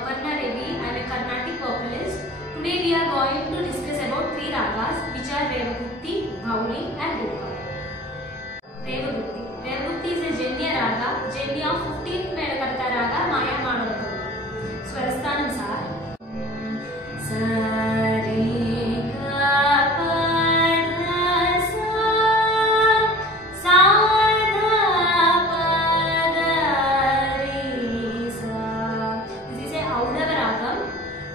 Aparna Devi. I am a Carnatic vocalist. Today we are going to discuss about three ragas which are Revagutti, Bhauli and Gopal. Revagutti. Revagutti is a Jenya raga. Jenya of 15th Medakarta raga Maya Madavakam. Swarasthanams are Sa Re Ga Pa Dha Sa Sa Dha Pa Dha Re Sa. This is a Audava ragam.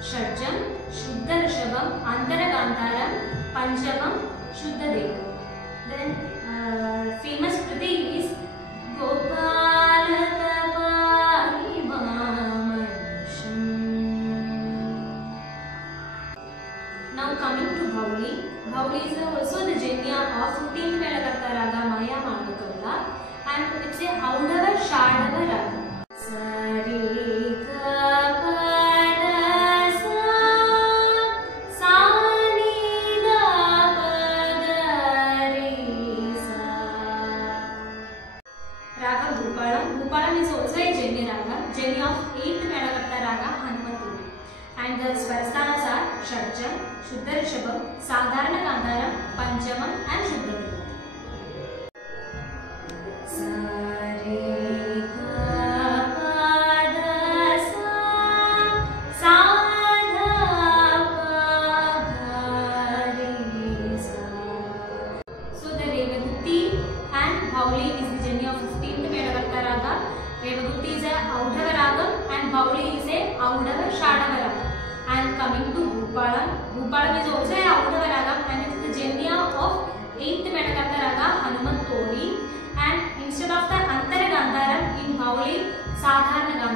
Shadjam, Shuddha Rishabham, Antara Gantaram, Panchamam, Shuddha Devam. Then famous Kriti is Gopala Tapani Vamansham. Now coming to Bhauli. Bhauli is also the Jenya of 15th Medakarta raga Maya Madavakam, and it's a Audava Shadava raga. Sa Re Ga Pa Dha Sa Sa Ni Dha Pa Dha Re Sa. Raga Bhupalam. Bhupalam is also a Jenya raga. Jenya of 8th Medakarta raga Hanumaturi. And the Swarasthanas are Shadjam, Shuddha Rishabham, Sadharana Gandharam, Panchamam and Shuddha Devam. Sa Re Ga Pa Dha Sa Sa Dha Pa Dha Re Sa. So the Revagutti and Bhauli is the Jenya of 15th Medakarta raga. Revagutti is a Audava ragam and Bhauli is a Audava Shadava ragam. And coming to Bhupalam. Bhupalam is also a Audava ragam and it is the Jenya of 8th Medakarta raga Hanumaturi. And instead of the Antara Gandharam in Bhauli, Sadharana Gandharam.